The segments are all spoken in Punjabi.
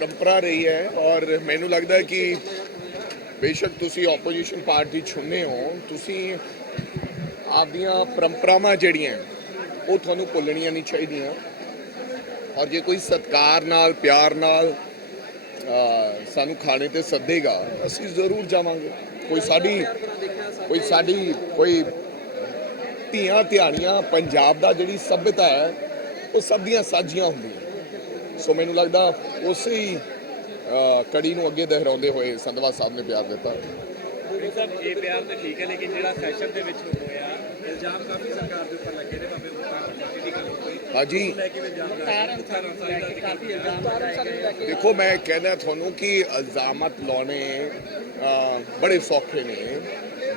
परंपरा रही है और मैनू लगता है कि बेशक तुसी ओपोजिशन पार्टी चुने हो, तुसी आपदियां परंपरावां जिहड़ियां वो तुहानू भुल्लणियां नहीं चाहिदियां और जे कोई सत्कार नाल प्यार नाल सानू खाने ते सदेगा असीं जरूर जावांगे। कोई ਧੀਆਂ ਧਿਆਣੀਆਂ पंजाब दा जिहड़ी सभ्यता है वो सब दियां साझियां हुंदियां। सो मैनू लगदा उसे ही कड़ी नूं अगे दोहराउंदे होए संधवा साहब ने प्यार दिता। ਇਹ ਪਿਆਰ ਤੇ ਠੀਕ ਹੈ ਲੇਕਿਨ ਜਿਹੜਾ ਸੈਸ਼ਨ ਦੇ ਵਿੱਚ ਹੋਇਆ ਇਲਜ਼ਾਮ ਕਾਫੀ ਸਰਕਾਰ ਦੇ ਉੱਪਰ ਲੱਗੇ ਨੇ ਬਾਬੇ ਮੁਖਤਾਰ ਦੀ ਗੱਲ ਹੋਈ। हाँ जी देखो मैं कहना थानू कि इल्जामत लाने बड़े सौखे ने।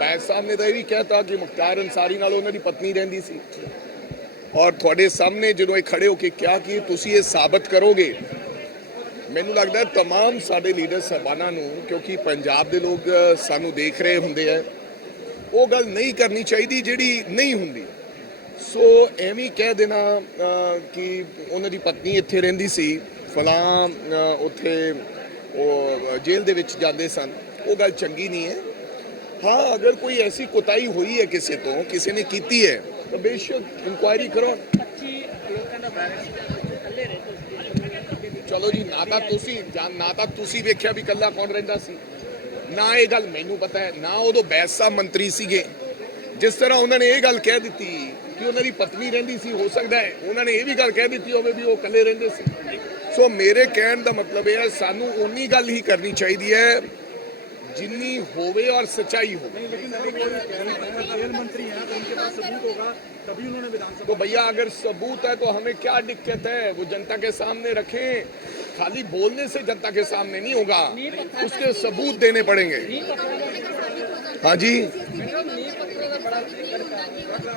बैस साहब ने तो यह भी कहता कि मुख्तार अंसारी नाल उन्हां दी पत्नी रहिंदी सी और थोड़े सामने जो खड़े होके क्या कि तुसी ये साबित करोगे। मैनू लगता है तमाम साडे लीडर साहबानां नूं क्योंकि पंजाब दे लोग सानू देख रहे हुंदे है वो गल नहीं करनी चाहिए जिहड़ी नहीं हुंदी। सो एवं कह देना कि उन्होंने पत्नी इत्थे रहिंदी सी फलां उत्थे जेल दे विच जांदे सन, वो गल चंगी नहीं है। हाँ अगर कोई ऐसी कोताही हुई है किसी तो किसी ने कीती है तो बेशक इंक्वायरी करो। चलो जी ना तो तुसी वेख्या भी कल्ला कौन रहिंदा सी ना ये गल मैनू पता है ना उदों बैस साहब मंत्री सीगे। जिस तरह उन्होंने ये गल कह दी कि उन्होंने पत्नी रहिंदी सी हो सकता है उन्होंने ये भी गल कह दी होवे भी वो कल्ले रहिंदे सी। सो मेरे कहने का मतलब यह है सानू उन्नी गल ही करनी चाहिए है जिन्नी होवे और सच्चाई हो। तो भैया अगर सबूत है तो हमें क्या दिक्कत है, वो जनता के सामने रखें। खाली बोलने से जनता के सामने नहीं होगा, उसके सबूत देने पड़ेंगे। हाँ जी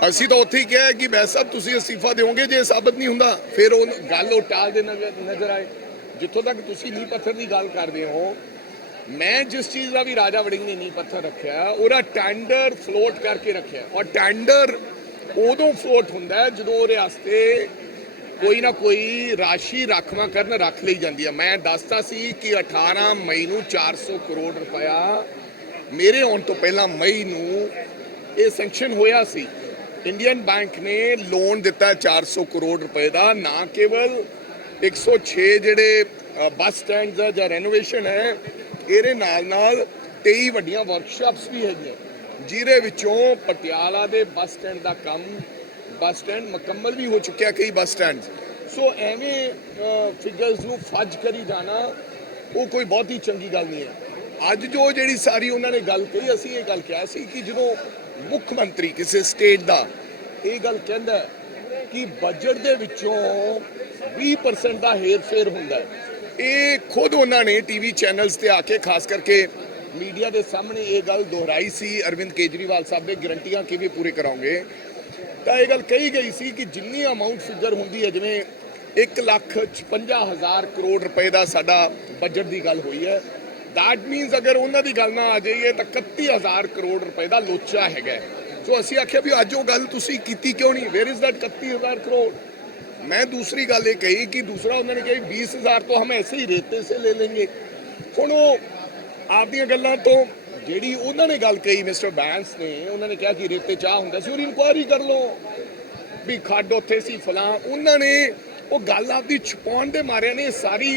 ਅਸੀਂ ਤਾਂ ਉੱਥੇ ਹੀ ਕਿਹਾ ਕਿ ਬੈਸ ਸਾਹਿਬ ਤੁਸੀਂ ਅਸਤੀਫਾ ਦਿਓਗੇ ਜੇ ਸਾਬਤ ਨਹੀਂ ਹੁੰਦਾ ਫਿਰ ਉਹ ਗੱਲ ਉਹ ਟਾਲ ਦੇ ਨਜ਼ਰ ਆਏ। ਜਿੱਥੋਂ ਤੱਕ ਤੁਸੀਂ ਨੀਂਹ ਪੱਥਰ ਦੀ ਗੱਲ ਕਰਦੇ ਹੋ ਮੈਂ ਜਿਸ ਚੀਜ਼ ਦਾ ਵੀ ਰਾਜਾ ਵੜਿੰਗ ਨੇ ਨੀਂਹ ਪੱਥਰ ਰੱਖਿਆ ਉਹਦਾ ਟੈਂਡਰ ਫਲੋਟ ਕਰਕੇ ਰੱਖਿਆ ਔਰ ਟੈਂਡਰ ਉਦੋਂ ਫਲੋਟ ਹੁੰਦਾ ਹੈ ਜਦੋਂ ਉਹਦੇ ਵਾਸਤੇ ਕੋਈ ਨਾ ਕੋਈ ਰਾਸ਼ੀ ਰਾਖਵਾਂ ਕਰਨ ਰੱਖ ਲਈ ਜਾਂਦੀ ਹੈ। ਮੈਂ ਦੱਸਦਾ ਸੀ ਕਿ 18 ਮਈ ਨੂੰ 400 ਕਰੋੜ ਰੁਪਇਆ ਮੇਰੇ ਆਉਣ ਤੋਂ ਪਹਿਲਾਂ ਮਈ ਨੂੰ ਇਹ ਸੈਂਕਸ਼ਨ ਹੋਇਆ ਸੀ। इंडियन बैंक ने लोन दिता 400 करोड़ रुपए का। ना केवल 106 जेडे बस स्टैंड या रेनोवेशन है ये नाल 23 वड्डियां वर्कशॉप्स भी है जिहदे विचों पटियाला दे बस स्टैंड का काम बस स्टैंड मुकम्मल भी हो चुका कई बस स्टैंड। सो एवें फिगर्स नूं फज करी जाना वो कोई बहुत ही चंगी गल नहीं है। अज जो जिहड़ी सारी उन्होंने गल कही असीं ये गल कहा सी कि जो मुख मंत्री किसी स्टेट का ये गल कहता है कि बजट दे विचों 20% का हेर फेर हुंदा है। ये खुद उन्होंने टीवी चैनल्स ते आके खास करके मीडिया के सामने ये गल दोहराई सी अरविंद केजरीवाल साहब ने गारंटियां किवें पूरे कराओगे। तो ये गल कही गई सी कि जिन्नी अमाउंट फिगर हुंदी है जिवें 1,56,000 करोड़ रुपए का साडा बजट की गल हुई है दैट मीनस अगर उन्होंने गल ना आ जाइए तो 31,000 करोड़ रुपए का लोचा है। सो असीं आख्या भी अज वो गल तुसीं कीती क्यों नहीं, वेयर इज दैट 31,000 करोड़। मैं दूसरी गल ये कही कि दूसरा उन्होंने कही 20,000 तो हम ऐसे ही रेते से ले लेंगे। हुण वो आपदियां गल्लां तो जिहड़ी उन्होंने गल कही मिस्टर बैंस ने उन्होंने कहा कि रेते चाह हुंदा सी और इंक्वायरी कर लो भी खड्ड उत्थे सी फलां। उन्होंने वो गल आपदी छुपाउण दे मारिया ने सारी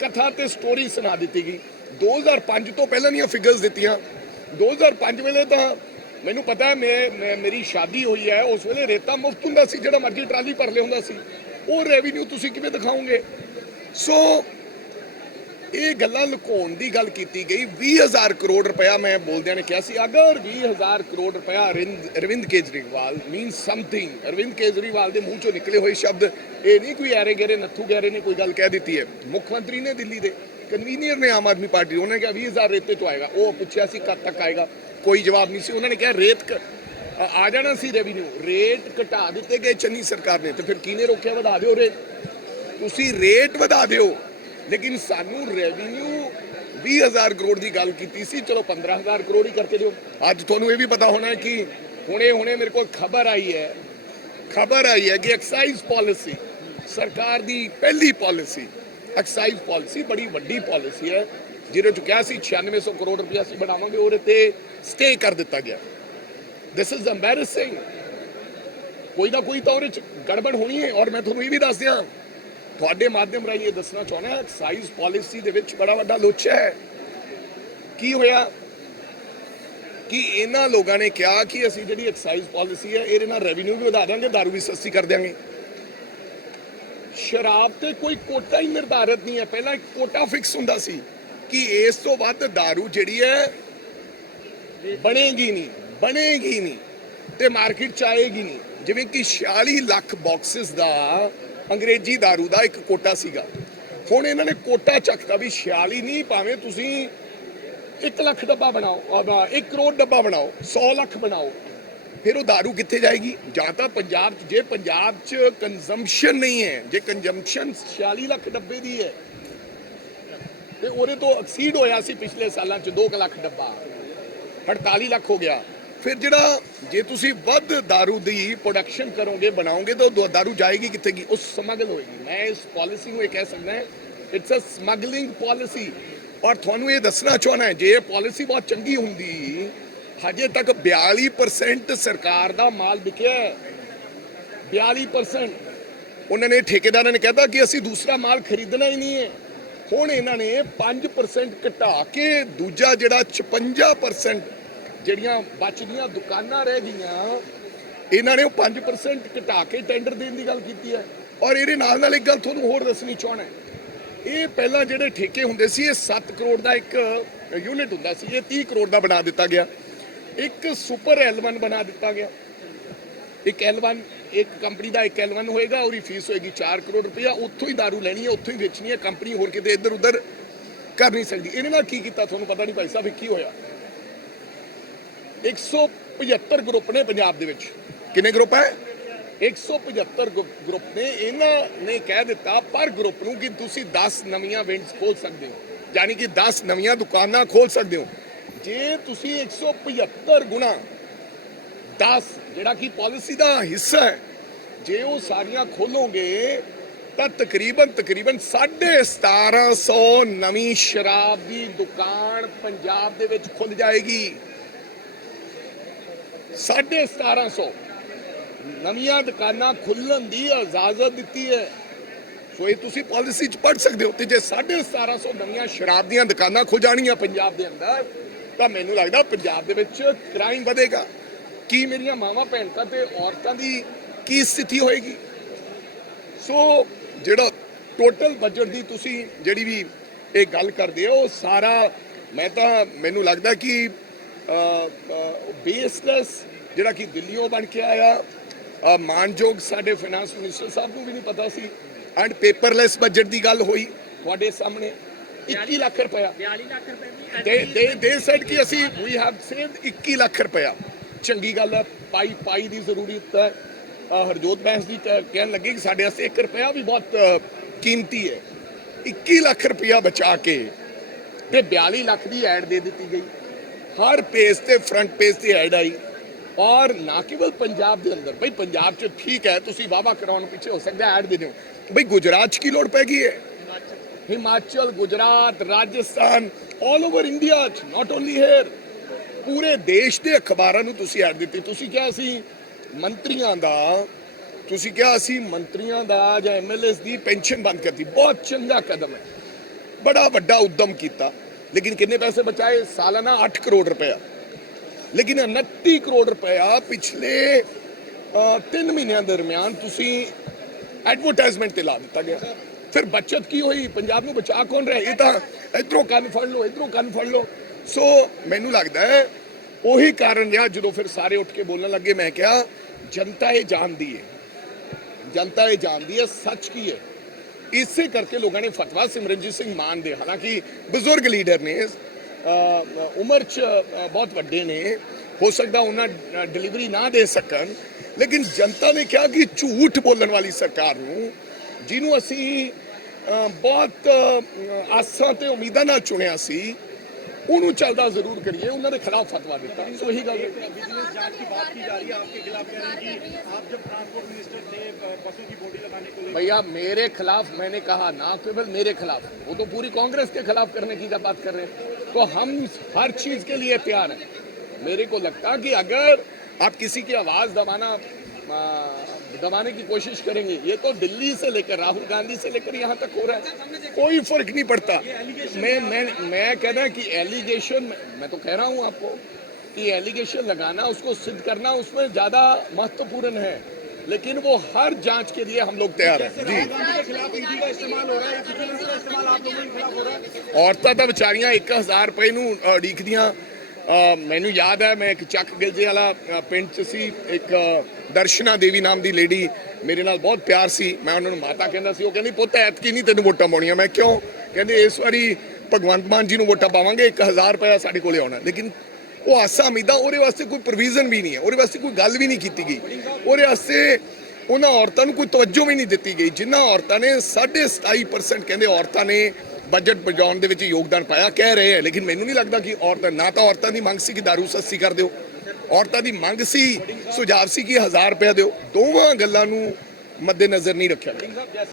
कथा ते स्टोरी सुना दी गई। 2005 तो पहले दी फिगर्स दित्तियां 2005 वेले तो मैनू पता है मेरी शादी हुई है उस वेले रेता मुफ्त हुंदा सी जिहड़ा मर्जी ट्राली भर लिया हुंदा सी वो रेवेन्यू तुसीं किवें दिखाओगे। सो ये गल्लां लुकाउण दी गल कीती गई। 20,000 करोड़ रुपया मैं बोलदियां ने कहा सी अगर 20,000 करोड़ रुपया अरविंद केजरीवाल मीन समथिंग अरविंद केजरीवाल के मुँह चो निकले हुए शब्द ये नहीं कोई ऐरे गेरे नत्थू गैरे ने कोई गल कह दी है। मुख्यमंत्री ने दिल्ली के कन्वीनियर ने आम आदमी पार्टी उन्होंने कहा 20,000 रेते तो आएगा। वो पूछा सी कद तक आएगा कोई जवाब नहीं सी। उन्होंने कहा रेत आ जाना सी रेवेन्यू रेट घटा दिते गए चन्नी सरकार ने तो फिर किने रोकया वधा दिओ रेट तुसी रेट वधा दिओ लेकिन सानू रेवेन्यू 20,000 करोड़ की गल की सी चलो 15,000 करोड़ ही करके दिओ। अज तुहानू ये भी पता होना है कि हुणे मेरे को खबर आई है कि एक्साइज पॉलिसी सरकार की पहली पॉलिसी ਐਕਸਾਈਜ਼ ਪਾਲਿਸੀ ਬੜੀ ਵੱਡੀ ਪਾਲਿਸੀ ਹੈ, ਜਿਹਦੇ ਚ ਕਿਹਾ ਸੀ 9600 ਕਰੋੜ ਰੁਪਇਆ ਅਸੀਂ ਬਣਾਵਾਂਗੇ, ਉਹਦੇ ਤੇ ਸਟੇ ਕਰ ਦਿੱਤਾ ਗਿਆ। This is embarrassing. ਕੋਈ ਨਾ ਕੋਈ ਤਾਂ ਉਹਦੇ ਚ ਗੜਬੜ ਹੋਣੀ ਹੈ। ਔਰ ਮੈਂ ਤੁਹਾਨੂੰ ਇਹ ਵੀ ਦੱਸ ਦਿਆਂ, ਤੁਹਾਡੇ ਮਾਧਿਅਮ ਰਾਹੀਂ ਇਹ ਦੱਸਣਾ ਚਾਹੁੰਦਾ, ਐਕਸਾਈਜ਼ ਪਾਲਿਸੀ ਦੇ ਵਿੱਚ ਬੜਾ ਵੱਡਾ ਲੋਚਾ ਹੈ। ਕੀ ਹੋਇਆ ਕਿ ਇਹਨਾਂ ਲੋਕਾਂ ਨੇ ਕਿਹਾ ਕਿ ਅਸੀਂ ਜਿਹੜੀ ਐਕਸਾਈਜ਼ ਪਾਲਿਸੀ ਹੈ ਇਹਦੇ ਨਾਲ ਰੈਵਨਿਊ ਵੀ ਵਧਾ ਦਾਂਗੇ, ਦਾਰੂ ਵੀ ਸਸਤੀ ਕਰ ਦਿਆਂਗੇ। ਸ਼ਰਾਬ ਤੇ ਕੋਈ ਕੋਟਾ ਹੀ ਨਿਰਧਾਰਿਤ ਨਹੀਂ ਹੈ। ਪਹਿਲਾਂ ਇੱਕ ਕੋਟਾ ਫਿਕਸ ਹੁੰਦਾ ਸੀ ਕਿ ਇਸ ਤੋਂ ਵੱਧ ਦਾਰੂ ਜਿਹੜੀ ਹੈ ਬਣੇਗੀ ਨਹੀਂ ਤੇ ਮਾਰਕੀਟ ਚ ਆਏਗੀ ਨਹੀਂ। ਜਿਵੇਂ ਕਿ 46 ਲੱਖ ਬਾਕਸਿਸ ਦਾ ਅੰਗਰੇਜ਼ੀ ਦਾਰੂ ਦਾ ਇੱਕ ਕੋਟਾ ਸੀਗਾ। ਹੁਣ ਇਹਨਾਂ ਨੇ ਕੋਟਾ ਚੱਕਤਾ ਵੀ 46 ਨਹੀਂ, ਭਾਵੇਂ ਤੁਸੀਂ 1 ਲੱਖ ਡੱਬਾ ਬਣਾਓ, 1 ਕਰੋੜ ਡੱਬਾ ਬਣਾਓ, 100 ਲੱਖ ਬਣਾਓ, ਫਿਰ ਉਹ ਦਾਰੂ ਕਿੱਥੇ ਜਾਏਗੀ? ਜਾਂ ਤਾਂ ਪੰਜਾਬ 'ਚ, ਜੇ ਪੰਜਾਬ 'ਚ ਕੰਜ਼ੰਪਸ਼ਨ ਨਹੀਂ ਹੈ, ਜੇ ਕੰਜ਼ੰਪਸ਼ਨ 46 ਲੱਖ ਡੱਬੇ ਦੀ ਹੈ ਤੇ ਉਹਦੇ ਤੋਂ ਐਕਸੀਡ ਹੋਇਆ ਸੀ ਪਿਛਲੇ ਸਾਲਾਂ 'ਚ 2 ਲੱਖ ਡੱਬਾ, 48 ਲੱਖ ਹੋ ਗਿਆ। ਫਿਰ ਜਿਹੜਾ ਜੇ ਤੁਸੀਂ ਵੱਧ ਦਾਰੂ ਦੀ ਪ੍ਰੋਡਕਸ਼ਨ ਕਰੋਗੇ, ਬਣਾਓਗੇ, ਤਾਂ ਉਹ ਦਾਰੂ ਜਾਏਗੀ ਕਿੱਥੇ? ਉਹ ਸਮਗਲ ਹੋਏਗੀ। ਮੈਂ ਇਸ ਪਾਲਿਸੀ ਨੂੰ ਇਹ ਕਹਿ ਸਕਦਾ, ਇਟਸ ਅ ਸਮਗਲਿੰਗ ਪਾਲਿਸੀ। ਔਰ ਤੁਹਾਨੂੰ ਇਹ ਦੱਸਣਾ ਚਾਹੁੰਦਾ ਹੈ, ਜੇ ਇਹ ਪਾਲਿਸੀ ਬਹੁਤ ਚੰਗੀ ਹੁੰਦੀ, ਹਜੇ ਤੱਕ 42% ਸਰਕਾਰ ਦਾ ਮਾਲ ਵਿਕਿਆ ਹੈ। 42% ਉਹਨਾਂ ਨੇ, ਠੇਕੇਦਾਰਾਂ ਨੇ ਕਹਿਤਾ ਕਿ ਅਸੀਂ ਦੂਸਰਾ ਮਾਲ ਖਰੀਦਣਾ ਹੀ ਨਹੀਂ ਹੈ। ਹੁਣ ਇਹਨਾਂ ਨੇ 5% ਘਟਾ ਕੇ ਦੂਜਾ ਜਿਹੜਾ 56% ਜਿਹੜੀਆਂ ਬਚਦੀਆਂ ਦੁਕਾਨਾਂ ਰਹਿ ਗਈਆਂ, ਇਹਨਾਂ ਨੇ ਉਹ 5% ਘਟਾ ਕੇ ਟੈਂਡਰ ਦੇਣ ਦੀ ਗੱਲ ਕੀਤੀ ਹੈ। ਔਰ ਇਹਦੇ ਨਾਲ ਇੱਕ ਗੱਲ ਤੁਹਾਨੂੰ ਹੋਰ ਦੱਸਣੀ ਚਾਹੁੰਦਾ, ਇਹ ਪਹਿਲਾਂ ਜਿਹੜੇ ਠੇਕੇ ਹੁੰਦੇ ਸੀ, ਇਹ 7 ਕਰੋੜ ਦਾ ਇੱਕ ਯੂਨਿਟ ਹੁੰਦਾ ਸੀ, ਇਹ 30 ਕਰੋੜ ਦਾ ਬਣਾ ਦਿੱਤਾ ਗਿਆ। ਇੱਕ ਸੁਪਰ L1 ਬਣਾ ਦਿੱਤਾ ਗਿਆ। ਇੱਕ L1, ਇੱਕ ਕੰਪਨੀ ਦਾ ਇੱਕ L1 ਹੋਏਗਾ, ਉਹਦੀ ਫੀਸ ਹੋਏਗੀ 4 ਕਰੋੜ ਰੁਪਇਆ। ਉੱਥੋਂ ਹੀ ਦਾਰੂ ਲੈਣੀ ਹੈ, ਉੱਥੋਂ ਹੀ ਵੇਚਣੀ ਹੈ। ਕੰਪਨੀ ਹੋਰ ਕਿਤੇ ਇੱਧਰ ਉੱਧਰ ਕਰ ਨਹੀਂ ਸਕਦੀ। ਇਹਨੇ ਨਾਲ ਕੀ ਕੀਤਾ ਤੁਹਾਨੂੰ ਪਤਾ ਨਹੀਂ ਭਾਈ ਸਾਹਿਬ, ਕੀ ਹੋਇਆ? 175 ਗਰੁੱਪ ਨੇ ਪੰਜਾਬ ਦੇ ਵਿੱਚ। ਕਿੰਨੇ ਗਰੁੱਪ ਹੈ? 175 ਗਰੁੱਪ ਨੇ। ਇਹਨਾਂ ਨੇ ਕਹਿ ਦਿੱਤਾ ਪਰ ਗਰੁੱਪ ਨੂੰ ਕਿ ਤੁਸੀਂ 10 ਨਵੀਆਂ ਵਿੰਡਸ ਖੋਲ ਸਕਦੇ ਹੋ, ਯਾਨੀ ਕਿ 10 ਨਵੀਆਂ ਦੁਕਾਨਾਂ ਖੋਲ ਸਕਦੇ ਹੋ। ਜੇ ਤੁਸੀਂ 175 ਗੁਣਾ 10 ਜਿਹੜਾ ਕਿ ਪਾਲਿਸੀ ਦਾ ਹਿੱਸਾ ਹੈ, ਜੇ ਉਹ ਸਾਰੀਆਂ ਖੋਲੋਗੇ ਤਾਂ ਤਕਰੀਬਨ 1750 ਨਵੀਂ ਸ਼ਰਾਬ ਦੀ ਦੁਕਾਨ ਪੰਜਾਬ ਦੇ ਵਿੱਚ ਖੁੱਲ ਜਾਏਗੀ। 1750 ਨਵੀਆਂ ਦੁਕਾਨਾਂ ਖੁੱਲਣ ਦੀ ਇਜਾਜ਼ਤ ਦਿੱਤੀ ਹੈ। ਸੋ ਇਹ ਤੁਸੀਂ ਪਾਲਿਸੀ 'ਚ ਪੜ੍ਹ ਸਕਦੇ ਹੋ। ਤੇ ਜੇ 1750 ਨਵੀਆਂ ਸ਼ਰਾਬ ਦੀਆਂ ਦੁਕਾਨਾਂ ਖੁੱਲ ਜਾਣੀਆਂ ਪੰਜਾਬ ਦੇ ਅੰਦਰ, ਤਾਂ ਮੈਨੂੰ ਲੱਗਦਾ ਪੰਜਾਬ ਦੇ ਵਿੱਚ ਕ੍ਰਾਈਮ ਵਧੇਗਾ। ਕੀ ਮੇਰੀਆਂ ਮਾਵਾਂ ਭੈਣਾਂ ਤੇ ਔਰਤਾਂ ਦੀ ਕੀ ਸਥਿਤੀ ਹੋਏਗੀ? ਸੋ ਜਿਹੜਾ ਟੋਟਲ ਬਜਟ ਦੀ ਤੁਸੀਂ ਜਿਹੜੀ ਵੀ ਇਹ ਗੱਲ ਕਰਦੇ ਹੋ, ਸਾਰਾ ਮੈਨੂੰ ਲੱਗਦਾ ਕਿ ਬੇਸਲੈਸ ਜਿਹੜਾ ਕਿ ਦਿੱਲੀੋਂ ਬਣ ਕੇ ਆਇਆ, ਮਾਨਯੋਗ ਸਾਡੇ ਫਾਈਨਾਂਸ ਮਿਨਿਸਟਰ ਸਾਹਿਬ ਨੂੰ ਵੀ ਨਹੀਂ ਪਤਾ ਸੀ। ਐਂਡ ਪੇਪਰਲੈਸ ਬਜਟ ਦੀ ਗੱਲ ਹੋਈ ਤੁਹਾਡੇ ਸਾਹਮਣੇ। 21 ਲੱਖ ਰੁਪਇਆ 42 ਲੱਖ ਰੁਪਏ ਦੇ ਸੈਡ ਕਿ ਅਸੀਂ ਵੀ ਹੈਵ ਸੇਵਡ 21 ਲੱਖ ਰੁਪਇਆ। ਚੰਗੀ ਗੱਲ ਹੈ, ਪਾਈ ਦੀ ਜ਼ਰੂਰਤ ਹੈ। ਹਰਜੋਤ ਬੈਂਸ ਦੀ ਕਹਿਣ ਲੱਗੀ ਕਿ ਸਾਡੇ ਵਾਸਤੇ 1 ਰੁਪਇਆ ਵੀ ਬਹੁਤ ਕੀਮਤੀ ਹੈ। 21 ਲੱਖ ਰੁਪਇਆ ਬਚਾ ਕੇ ਤੇ 42 ਲੱਖ ਦੀ ਐਡ ਦੇ ਦਿੱਤੀ ਗਈ। ਹਰ ਪੇਜ ਤੇ, ਫਰੰਟ ਪੇਜ ਤੇ ਐਡ ਆਈ। ਔਰ ਨਾ ਕੇਵਲ ਪੰਜਾਬ ਦੇ ਅੰਦਰ, ਬਈ ਪੰਜਾਬ 'ਚ ਠੀਕ ਹੈ ਤੁਸੀਂ ਵਾਹਵਾ ਕਰਾਉਣ ਪਿੱਛੇ ਹੋ ਸਕਦਾ ਐਡ ਦੇ ਦਿਓ, ਬਈ ਗੁਜਰਾਤ 'ਚ ਕੀ ਲੋੜ ਪੈ ਗਈ ਹੈ? Himachal, Gujarat, Rajasthan, all over India 'ਚ, ਨਾਟ ਓਨਲੀ ਹੇਅਰ, ਪੂਰੇ ਦੇਸ਼ ਦੇ ਅਖਬਾਰਾਂ ਨੂੰ ਤੁਸੀਂ ਐਡ ਦਿੱਤੀ। ਤੁਸੀਂ ਕਿਹਾ ਅਸੀਂ ਮੰਤਰੀਆਂ ਦਾ ਜਾਂ MLAs ਦੀ ਪੈਨਸ਼ਨ ਬੰਦ ਕਰਤੀ। ਬਹੁਤ ਚੰਗਾ ਕਦਮ ਹੈ, ਬੜਾ ਵੱਡਾ ਉਦਮ ਕੀਤਾ। ਲੇਕਿਨ ਕਿੰਨੇ ਪੈਸੇ ਬਚਾਏ? ਸਾਲਾਨਾ 8 ਕਰੋੜ ਰੁਪਇਆ। ਲੇਕਿਨ 29 ਕਰੋੜ ਰੁਪਇਆ ਪਿਛਲੇ 3 ਮਹੀਨਿਆਂ ਦਰਮਿਆਨ ਤੁਸੀਂ ਐਡਵਰਟਾਈਜ਼ਮੈਂਟ ਤੇ ਲਾ ਦਿੱਤਾ ਗਿਆ। ਫਿਰ ਬਚਤ ਕੀ ਹੋਈ? ਪੰਜਾਬ ਨੂੰ ਬਚਾ ਕੌਣ ਰਿਹਾ? ਇਹ ਤਾਂ ਇਧਰੋਂ ਕੰਨ ਫੜ ਲਓ, ਇਧਰੋਂ ਕੰਨ ਫੜ ਲਓ। ਸੋ ਮੈਨੂੰ ਲੱਗਦਾ ਹੈ ਉਹੀ ਕਾਰਨ ਰਿਹਾ ਜਦੋਂ ਫਿਰ ਸਾਰੇ ਉੱਠ ਕੇ ਬੋਲਣ ਲੱਗੇ। ਮੈਂ ਕਿਹਾ ਜਨਤਾ ਇਹ ਜਾਣਦੀ ਹੈ ਸੱਚ ਕੀ ਹੈ। ਇਸੇ ਕਰਕੇ ਲੋਕਾਂ ਨੇ ਫਤਵਾ ਸਿਮਰਨਜੀਤ ਸਿੰਘ ਮਾਨ ਦੇ, ਹਾਲਾਂਕਿ ਬਜ਼ੁਰਗ ਲੀਡਰ ਨੇ, ਉਮਰ 'ਚ ਬਹੁਤ ਵੱਡੇ ਨੇ, ਹੋ ਸਕਦਾ ਉਹਨਾਂ ਡਿਲੀਵਰੀ ਨਾ ਦੇ ਸਕਣ, ਲੇਕਿਨ ਜਨਤਾ ਨੇ ਕਿਹਾ ਕਿ ਝੂਠ ਬੋਲਣ ਵਾਲੀ ਸਰਕਾਰ ਨੂੰ, ਜਿਹਨੂੰ ਅਸੀਂ ਬਹੁਤ ਆਸਾਂ ਤੇ ਉਮੀਦਾਂ ਨਾਲ ਚੁਣਿਆ ਸੀ, ਉਹਨੂੰ ਚੱਲਦਾ ਜ਼ਰੂਰ ਕਰੀਏ, ਉਹਨਾਂ ਦੇ ਖਿਲਾਫ ਫਤਵਾ ਦਿੱਤਾ। ਸੋ ਇਹੀ ਗੱਲ ਹੈ। बिजनेस जांच की बात की जा रही है, आपके खिलाफ कह रहे हैं कि आप जब ट्रांसपोर्ट मिनिस्टर थे बसों की बॉडी लगाने को लेकर। भैया मेरे खिलाफ मैंने कहा, ना केवल मेरे खिलाफ, वो तो पूरी कांग्रेस के खिलाफ करने की जब बात कर रहे हैं, तो हम हर चीज के लिए तैयार हैं। मेरे को लगता कि अगर आप किसी की आवाज दबाने की कोशिश करेंगे, ये तो दिल्ली से लेकर राहुल गांधी से लेकर यहाँ तक हो रहा है, कोई फर्क नहीं पड़ता। मैं कह रहा कि एलिगेशन, मैं तो कह रहा हूँ आपको कि एलिगेशन लगाना, उसको सिद्ध करना, उसमें ज्यादा महत्वपूर्ण है, लेकिन वो हर जांच के लिए हम लोग तैयार हैं जी। के खिलाफ ईडी का इस्तेमाल हो रहा है, विजिलेंस का इस्तेमाल आप लोगों के खिलाफ हो रहा है। ਔਰਤਾਂ ਤਾਂ ਵਿਚਾਰੀਆਂ 1000 ਰੁਪਏ ਨੂੰ ਉਡੀਕਦੀਆਂ। ਮੈਨੂੰ ਯਾਦ ਹੈ, ਮੈਂ ਇੱਕ ਚੱਕ ਗਿਲਜੇ ਵਾਲਾ ਪਿੰਡ 'ਚ ਸੀ, ਇੱਕ ਦਰਸ਼ਨਾ ਦੇਵੀ ਨਾਮ ਦੀ ਲੇਡੀ, ਮੇਰੇ ਨਾਲ ਬਹੁਤ ਪਿਆਰ ਸੀ, ਮੈਂ ਉਹਨਾਂ ਨੂੰ ਮਾਤਾ ਕਹਿੰਦਾ ਸੀ। ਉਹ ਕਹਿੰਦੀ ਪੁੱਤ ਐਤਕੀ ਨਹੀਂ ਤੈਨੂੰ ਵੋਟਾਂ ਪਾਉਣੀਆਂ। ਮੈਂ ਕਿਉਂ? ਕਹਿੰਦੇ ਇਸ ਵਾਰੀ ਭਗਵੰਤ ਮਾਨ ਜੀ ਨੂੰ ਵੋਟਾਂ ਪਾਵਾਂਗੇ, 1000 ਰੁਪਇਆ ਸਾਡੇ ਕੋਲੇ ਆਉਣਾ। ਲੇਕਿਨ ਉਹ ਆਸਾਂ ਉਮੀਦਾਂ, ਉਹਦੇ ਵਾਸਤੇ ਕੋਈ ਪ੍ਰੋਵੀਜ਼ਨ ਵੀ ਨਹੀਂ ਹੈ, ਉਹਦੇ ਵਾਸਤੇ ਕੋਈ ਗੱਲ ਵੀ ਨਹੀਂ ਕੀਤੀ ਗਈ, ਉਹਦੇ ਵਾਸਤੇ ਉਹਨਾਂ ਔਰਤਾਂ ਨੂੰ ਕੋਈ ਤਵੱਜੋ ਵੀ ਨਹੀਂ ਦਿੱਤੀ ਗਈ। ਜਿਨ੍ਹਾਂ ਔਰਤਾਂ ਨੇ 27.5% ਕਹਿੰਦੇ ਔਰਤਾਂ ਨੇ ਬਜਟ ਬਚਾਉਣ ਦੇ ਵਿੱਚ ਯੋਗਦਾਨ ਪਾਇਆ ਕਹਿ ਰਹੇ ਹੈ, ਲੇਕਿਨ ਮੈਨੂੰ ਨਹੀਂ ਲੱਗਦਾ ਕਿ ਔਰਤਾਂ, ਨਾ ਤਾਂ ਔਰਤਾਂ ਦੀ ਮੰਗ ਸੀ ਕਿ ਦਾਰੂ ਸਸਤੀ ਕਰ ਦਿਓ, ਔਰਤਾਂ ਦੀ ਮੰਗ ਸੀ, ਸੁਝਾਅ ਸੀ ਕਿ 1000 ਰੁਪਇਆ ਦਿਓ। ਦੋਵਾਂ ਗੱਲਾਂ ਨੂੰ ਮੱਦੇਨਜ਼ਰ ਨਹੀਂ ਰੱਖਿਆ ਗਿਆ।